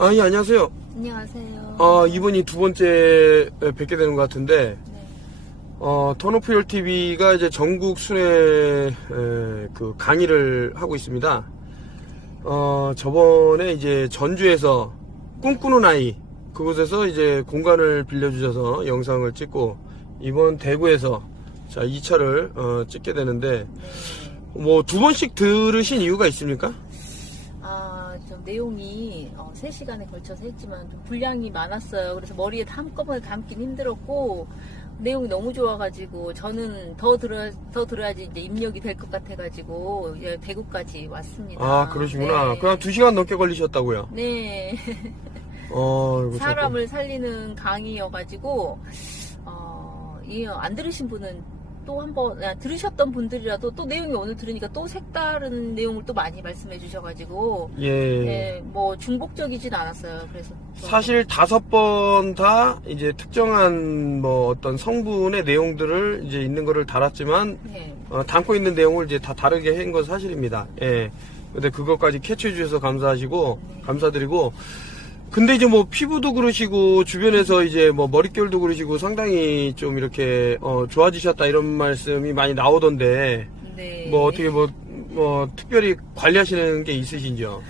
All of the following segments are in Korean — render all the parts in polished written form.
예, 안녕하세요. 안녕하세요. 이번이 두 번째 뵙게 되는 것 같은데, 네. 턴오프열 TV가 이제 전국 순회 그 강의를 하고 있습니다. 저번에 이제 전주에서 꿈꾸는 아이, 그곳에서 이제 공간을 빌려주셔서 영상을 찍고, 이번 대구에서 자, 2차를 찍게 되는데, 네. 뭐 두 번씩 들으신 이유가 있습니까? 좀 내용이 3시간에 걸쳐서 했지만 좀 분량이 많았어요. 그래서 머리에 한꺼번에 담긴 힘들었고, 내용이 너무 좋아가지고, 저는 더 들어야지 이제 입력이 될 것 같아가지고, 대구까지 왔습니다. 그러시구나. 네. 그럼 2시간 넘게 걸리셨다고요? 네. 이거 사람을 살리는 강의여가지고, 안 들으신 분은 또 한번 들으셨던 분들이라도 또 내용이 오늘 들으니까 또 색다른 내용을 또 많이 말씀해 주셔가지고 네, 뭐 중복적이진 않았어요. 그래서 사실 5번 다 이제 특정한 뭐 어떤 성분의 내용들을 이제 있는 거를 달았지만 네. 담고 있는 내용을 이제 다 다르게 한 건 사실입니다. 예. 근데 그것까지 캐치해 주셔서 감사하시고 네. 감사드리고, 근데 이제 뭐 피부도 그러시고 주변에서 이제 뭐 머릿결도 그러시고 상당히 좀 이렇게 좋아지셨다 이런 말씀이 많이 나오던데, 네. 뭐 어떻게 뭐 특별히 관리하시는 게 있으신지요?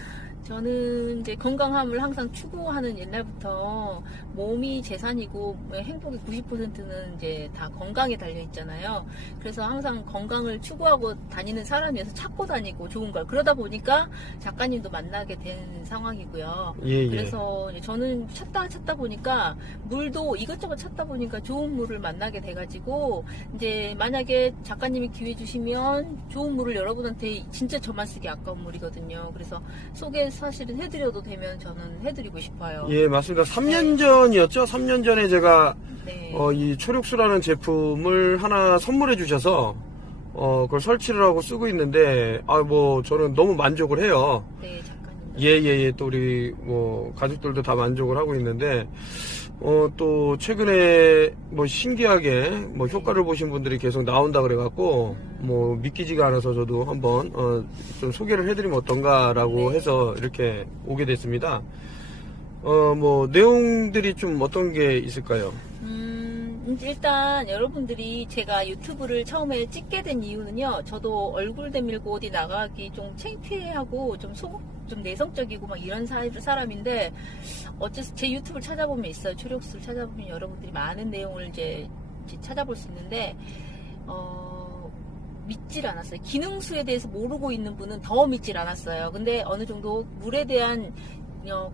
저는 이제 건강함을 항상 추구하는 옛날부터 몸이 재산이고 행복의 90%는 이제 다 건강에 달려 있잖아요. 그래서 항상 건강을 추구하고 다니는 사람이어서 찾고 다니고 좋은 걸. 그러다 보니까 작가님도 만나게 된 상황이고요. 예. 그래서 저는 찾다 보니까 물도 이것저것 찾다 보니까 좋은 물을 만나게 돼가지고 이제 만약에 작가님이 기회 주시면 좋은 물을 여러분한테 진짜 저만 쓰기 아까운 물이거든요. 그래서 소개 사실은 해드려도 되면 저는 해드리고 싶어요. 예, 맞습니다. 3년 전이었죠? 3년 전에 제가 네. 이 초록수라는 제품을 하나 선물해 주셔서 그걸 설치를 하고 쓰고 있는데, 뭐 저는 너무 만족을 해요. 네, 작가님. 예. 또 우리 뭐 가족들도 다 만족을 하고 있는데, 또 최근에 뭐 신기하게 뭐 효과를 보신 분들이 계속 나온다 그래갖고 뭐 믿기지가 않아서 저도 한번 좀 소개를 해드리면 어떤가라고 네. 해서 이렇게 오게 됐습니다. 뭐 내용들이 좀 어떤 게 있을까요? 일단 여러분들이 제가 유튜브를 처음에 찍게 된 이유는요, 저도 얼굴 내밀고 어디 나가기 좀 창피해하고 좀 내성적이고 막 이런 사람인데, 어째서 제 유튜브를 찾아보면 있어요. 초록수를 찾아보면 여러분들이 많은 내용을 이제 찾아볼 수 있는데, 믿질 않았어요. 기능수에 대해서 모르고 있는 분은 더 믿질 않았어요. 근데 어느 정도 물에 대한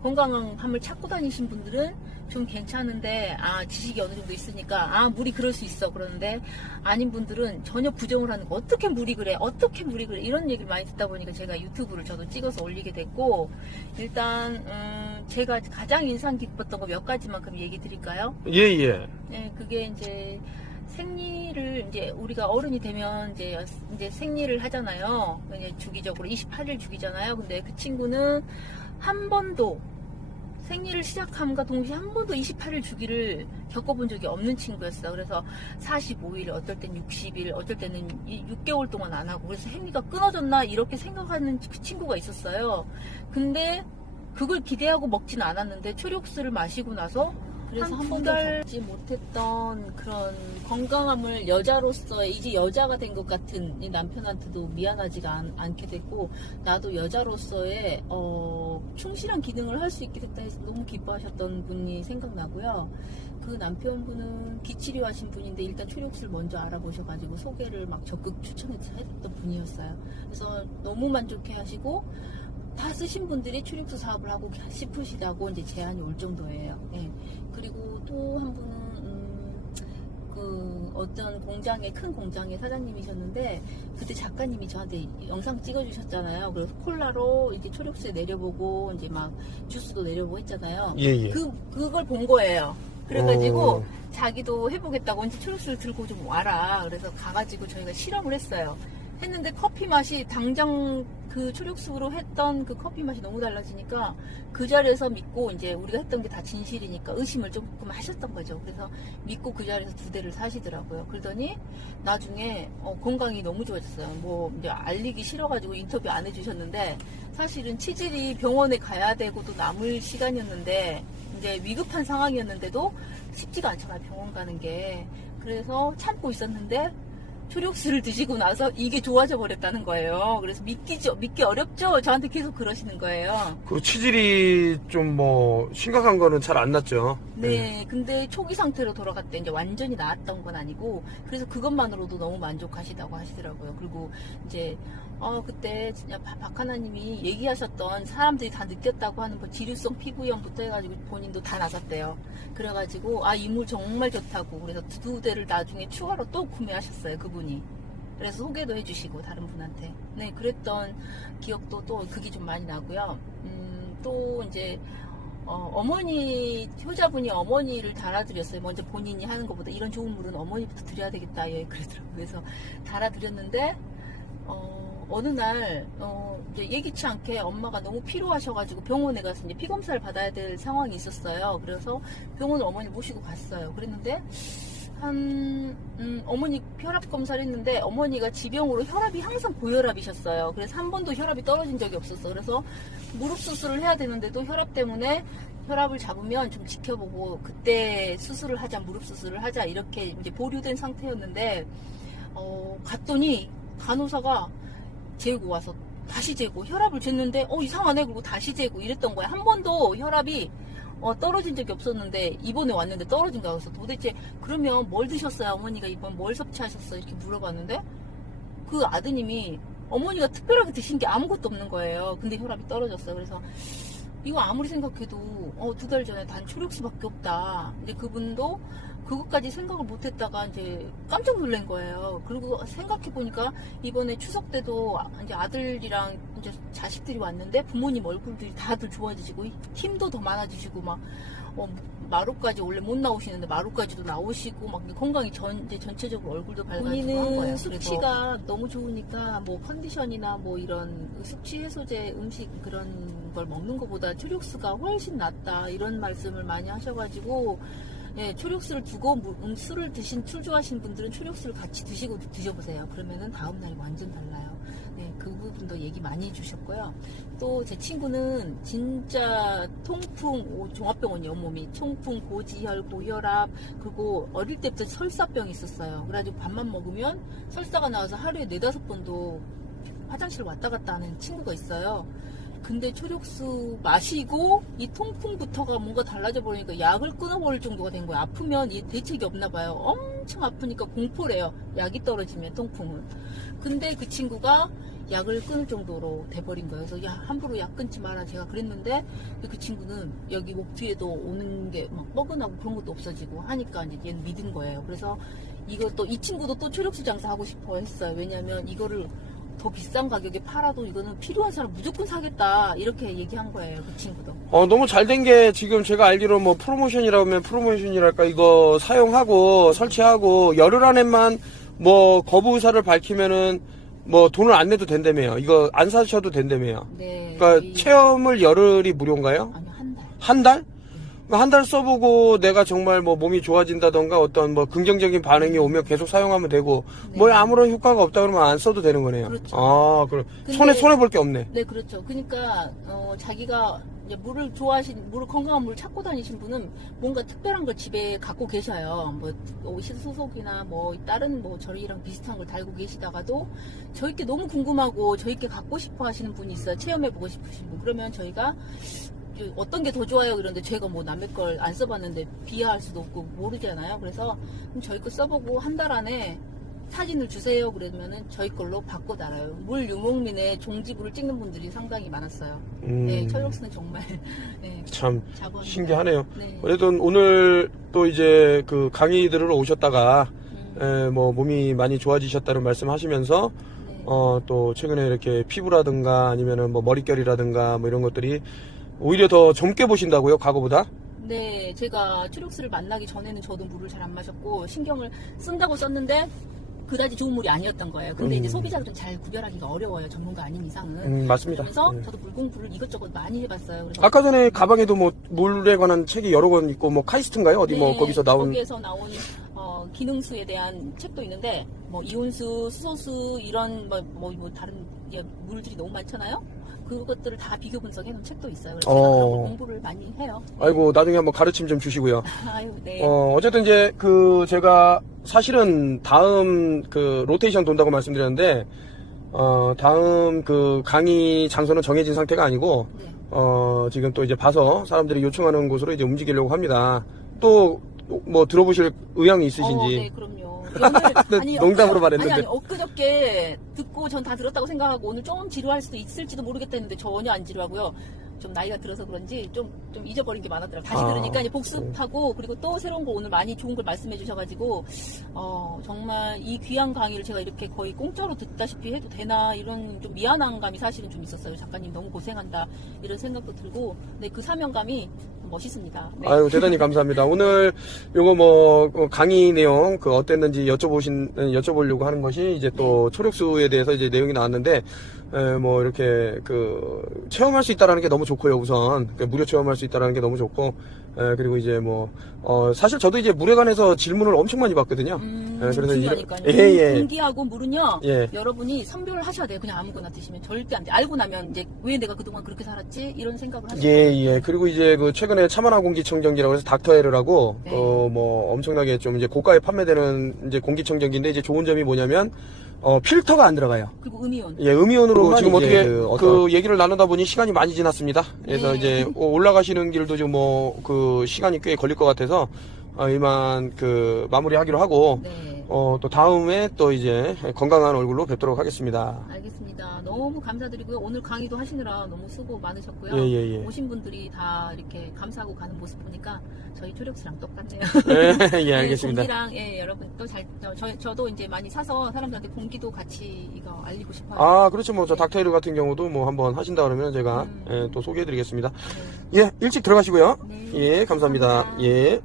건강함을 찾고 다니신 분들은 좀 괜찮은데, 지식이 어느 정도 있으니까 물이 그럴 수 있어 그러는데, 아닌 분들은 전혀 부정을 하는 거, 어떻게 물이 그래 이런 얘기를 많이 듣다 보니까 제가 유튜브를 저도 찍어서 올리게 됐고, 일단 제가 가장 인상 깊었던 거 몇 가지만 그럼 얘기 드릴까요? 예. 네, 그게 이제 생리를 이제 우리가 어른이 되면 이제 생리를 하잖아요. 이제 주기적으로 28일 주기잖아요. 근데 그 친구는 한 번도 생리를 시작함과 동시에 한 번도 28일 주기를 겪어본 적이 없는 친구였어요. 그래서 45일, 어떨 땐 60일, 어떨 때는 6개월 동안 안 하고, 그래서 생리가 끊어졌나 이렇게 생각하는 그 친구가 있었어요. 근데 그걸 기대하고 먹진 않았는데 초록수를 마시고 나서 그래서 한 번도 겪지 못했던 그런 건강함을 여자로서 이제 여자가 된 것 같은 이 남편한테도 미안하지가 않게 됐고, 나도 여자로서의 충실한 기능을 할 수 있게 됐다 해서 너무 기뻐하셨던 분이 생각나고요. 그 남편분은 기치료하신 분인데 일단 초록수를 먼저 알아보셔가지고 소개를 막 적극 추천했던 분이었어요. 그래서 너무 만족해 하시고, 다 쓰신 분들이 초록수 사업을 하고 싶으시다고 이제 제안이 올 정도예요. 예. 그리고 또 한 분은 어떤 큰 공장의 사장님이셨는데, 그때 작가님이 저한테 영상 찍어주셨잖아요. 그래서 콜라로 이제 초록수에 내려보고 이제 막 주스도 내려보고 했잖아요. 예. 그걸 본 거예요. 그래가지고 자기도 해보겠다고 이제 초록수를 들고 좀 와라. 그래서 가가지고 저희가 실험을 했어요. 했는데 커피 맛이 당장 그 초록수로 했던 그 커피 맛이 너무 달라지니까 그 자리에서 믿고 이제 우리가 했던 게 다 진실이니까 의심을 조금 하셨던 거죠. 그래서 믿고 그 자리에서 2대를 사시더라고요. 그러더니 나중에 건강이 너무 좋아졌어요. 뭐 이제 알리기 싫어가지고 인터뷰 안 해주셨는데 사실은 치질이 병원에 가야 되고도 남을 시간이었는데 이제 위급한 상황이었는데도 쉽지가 않잖아요. 병원 가는 게. 그래서 참고 있었는데 초록수를 드시고 나서 이게 좋아져 버렸다는 거예요. 그래서 믿기 어렵죠? 저한테 계속 그러시는 거예요. 그 치질이 좀 뭐 심각한 거는 잘 안 났죠. 네, 근데 초기 상태로 돌아갔대. 이제 완전히 나았던 건 아니고, 그래서 그것만으로도 너무 만족하시다고 하시더라고요. 그리고 이제, 그때 진짜 박하나님이 얘기하셨던 사람들이 다 느꼈다고 하는 뭐 지루성 피부염부터 해가지고 본인도 다 나섰대요. 그래가지고, 이물 정말 좋다고. 그래서 2대를 나중에 추가로 또 구매하셨어요, 그분이. 그래서 소개도 해주시고, 다른 분한테. 네, 그랬던 기억도 또 그게 좀 많이 나고요. 또 이제, 어머니, 효자분이 어머니를 달아드렸어요. 먼저 본인이 하는 것보다 이런 좋은 물은 어머니부터 드려야 되겠다. 예, 그러더라고요. 그래서 달아드렸는데, 어느 날, 이제 예기치 않게 엄마가 너무 피로하셔가지고 병원에 가서 이제 피검사를 받아야 될 상황이 있었어요. 그래서 병원을 어머니 모시고 갔어요. 그랬는데, 어머니 혈압 검사를 했는데 어머니가 지병으로 혈압이 항상 고혈압이셨어요. 그래서 한 번도 혈압이 떨어진 적이 없었어. 그래서 무릎 수술을 해야 되는데도 혈압 때문에 혈압을 잡으면 좀 지켜보고 그때 수술을 하자, 무릎 수술을 하자 이렇게 이제 보류된 상태였는데 갔더니 간호사가 재고 와서 다시 재고 혈압을 쟀는데 이상하네. 그리고 다시 재고 이랬던 거야. 한 번도 혈압이 떨어진 적이 없었는데 이번에 왔는데 떨어진 거야. 그래서 도대체 그러면 뭘 드셨어요? 어머니가 이번 뭘 섭취하셨어요? 이렇게 물어봤는데 그 아드님이 어머니가 특별하게 드신 게 아무것도 없는 거예요. 근데 혈압이 떨어졌어요. 그래서 이거 아무리 생각해도 2달 전에 단 초록수밖에 없다. 이제 그분도 그것까지 생각을 못했다가 이제 깜짝 놀란 거예요. 그리고 생각해 보니까 이번에 추석 때도 이제 아들이랑 이제 자식들이 왔는데 부모님 얼굴들이 다들 좋아지시고 힘도 더 많아지시고 막 마루까지 원래 못 나오시는데 마루까지도 나오시고 막 건강이 이제 전체적으로 얼굴도 밝아지고 한 거예요. 본인은 수치가 너무 좋으니까 뭐 컨디션이나 뭐 이런 수치 해소제 음식 그런 걸 먹는 것보다 초록수가 훨씬 낫다 이런 말씀을 많이 하셔가지고 네, 초록수를 두고 술을 술 좋아하시는 분들은 초록수를 같이 드셔보세요. 그러면은 다음날이 완전 달라요. 네, 그 부분도 얘기 많이 해주셨고요. 또 제 친구는 진짜 통풍, 종합병원이 온몸이 통풍, 고지혈, 고혈압, 그리고 어릴 때부터 설사병이 있었어요. 그래가지고 밥만 먹으면 설사가 나와서 하루에 4-5번도 화장실 왔다 갔다 하는 친구가 있어요. 근데 초록수 마시고 이 통풍부터가 뭔가 달라져 버리니까 약을 끊어버릴 정도가 된 거예요. 아프면 이 대책이 없나 봐요. 엄청 아프니까 공포래요. 약이 떨어지면 통풍은. 근데 그 친구가 약을 끊을 정도로 돼버린 거예요. 그래서 함부로 약 끊지 마라 제가 그랬는데 그 친구는 여기 목 뒤에도 오는 게 막 뻐근하고 그런 것도 없어지고 하니까 이제 얘는 믿은 거예요. 그래서 이것도 이 친구도 또 초록수 장사 하고 싶어 했어요. 왜냐면 이거를 더 비싼 가격에 팔아도 이거는 필요한 사람 무조건 사겠다 이렇게 얘기한 거예요. 그 친구도. 너무 잘 된 게 지금 제가 알기로 뭐 프로모션이라면 프로모션이랄까 이거 사용하고 설치하고 열흘 안에만 뭐 거부 의사를 밝히면은 뭐 돈을 안 내도 된다며요. 이거 안 사셔도 된다며요. 네. 그러니까 체험을 열흘이 무료인가요? 아니 한 달. 한 달? 한 달 써보고 내가 정말 뭐 몸이 좋아진다던가 어떤 뭐 긍정적인 반응이 오면 계속 사용하면 되고 네. 뭐 아무런 효과가 없다 그러면 안 써도 되는 거네요. 그렇죠. 그럼 근데- 손해 볼 게 없네. 네, 그렇죠. 그러니까 자기가 이제 물을 건강한 물을 찾고 다니신 분은 뭔가 특별한 걸 집에 갖고 계셔요. 뭐 소속이나 뭐 다른 뭐 저희랑 비슷한 걸 달고 계시다가도 저희께 너무 궁금하고 저희께 갖고 싶어 하시는 분이 있어요. 체험해보고 싶으신 분. 그러면 저희가 어떤 게 더 좋아요? 그런데 제가 뭐 남의 걸 안 써봤는데 비하할 수도 없고 모르잖아요. 그래서 그럼 저희 거 써보고 한 달 안에 사진을 주세요. 그러면은 저희 걸로 바꿔 달아요. 물 유목민의 종지부를 찍는 분들이 상당히 많았어요. 네, 초록수는 정말 네, 참 자부합니다. 신기하네요. 네. 그래도 오늘 또 이제 그 강의 들으러 오셨다가 음, 뭐 몸이 많이 좋아지셨다는 말씀하시면서 네. 또 최근에 이렇게 피부라든가 아니면은 뭐 머릿결이라든가 뭐 이런 것들이 오히려 더 젊게 보신다고요, 과거보다? 네, 제가 초록수를 만나기 전에는 저도 물을 잘 안 마셨고 신경을 쓴다고 썼는데 그다지 좋은 물이 아니었던 거예요. 근데 이제 소비자들은 잘 구별하기가 어려워요. 전문가 아닌 이상은. 맞습니다. 그래서 예. 저도 물 공부를 이것저것 많이 해봤어요. 그래서 아까 전에 가방에도 뭐 물에 관한 책이 여러 권 있고 뭐 카이스트인가요? 어디 뭐 네, 거기서 나온 거기에서 나온 기능수에 대한 책도 있는데 뭐 이온수, 수소수 이런 뭐 다른 물들이 너무 많잖아요. 그것들을 다 비교 분석해놓은 책도 있어요. 그래서 제가 그런 거 공부를 많이 해요. 아이고 나중에 한번 가르침 좀 주시고요. 아유, 네. 어쨌든 이제 제가 사실은 다음 로테이션 돈다고 말씀드렸는데 다음 강의 장소는 정해진 상태가 아니고 네. 지금 또 이제 봐서 사람들이 요청하는 곳으로 이제 움직이려고 합니다. 또 뭐 들어보실 의향이 있으신지. 네, 그럼요. 오늘, 농담으로 말했는데. 아니, 엊그저께 듣고 전 다 들었다고 생각하고 오늘 좀 지루할 수도 있을지도 모르겠다 했는데 전혀 안 지루하고요. 좀 나이가 들어서 그런지 좀 잊어버린 게 많았더라고요. 다시 들으니까 이제 복습하고 그리고 또 새로운 거 오늘 많이 좋은 걸 말씀해 주셔가지고 정말 이 귀한 강의를 제가 이렇게 거의 공짜로 듣다시피 해도 되나 이런 좀 미안한 감이 사실은 좀 있었어요. 작가님 너무 고생한다 이런 생각도 들고 네, 그 사명감이 멋있습니다. 네. 아유 대단히 감사합니다. 오늘 요거 뭐 강의 내용 어땠는지 여쭤보려고 하는 것이 이제 또 초록수에 대해서 이제 내용이 나왔는데 뭐 이렇게 체험할 수 있다라는 게 너무 좋고요. 우선 무료 체험할 수 있다라는 게 너무 좋고 그리고 이제 뭐 사실 저도 이제 물에 관해서 질문을 엄청 많이 받거든요. 그래서 중요하니까요. 공기하고 물은요. 여러분이 선별을 하셔야 돼요. 그냥 아무거나 드시면 절대 안 돼. 알고 나면 이제 왜 내가 그동안 그렇게 살았지 이런 생각을 하시죠. 예. 그리고 이제 최근에 차만화 공기청정기라고 해서 닥터에르라고 네. 뭐 엄청나게 좀 이제 고가에 판매되는 이제 공기청정기인데 이제 좋은 점이 뭐냐면 필터가 안 들어가요. 그리고 음이온. 예, 음이온으로 지금 어떻게 어떤 얘기를 나누다 보니 시간이 많이 지났습니다. 그래서 네. 이제 올라가시는 길도 좀 시간이 꽤 걸릴 것 같아서 이만 마무리하기로 하고 네. 또 다음에 또 이제 건강한 얼굴로 뵙도록 하겠습니다. 알겠습니다. 너무 감사드리고요. 오늘 강의도 하시느라 너무 수고 많으셨고요. 예. 오신 분들이 다 이렇게 감사하고 가는 모습 보니까 저희 초력스랑 똑같네요. 예, 알겠습니다. 공기랑 여러분 또 저도 이제 많이 사서 사람들한테 공기도 같이 이거 알리고 싶어요. 아, 그렇죠. 뭐 저 닥터에르 같은 경우도 뭐 한번 하신다 그러면 제가 또 소개해드리겠습니다. 네. 예, 일찍 들어가시고요. 네. 예, 감사합니다. 감사합니다. 예.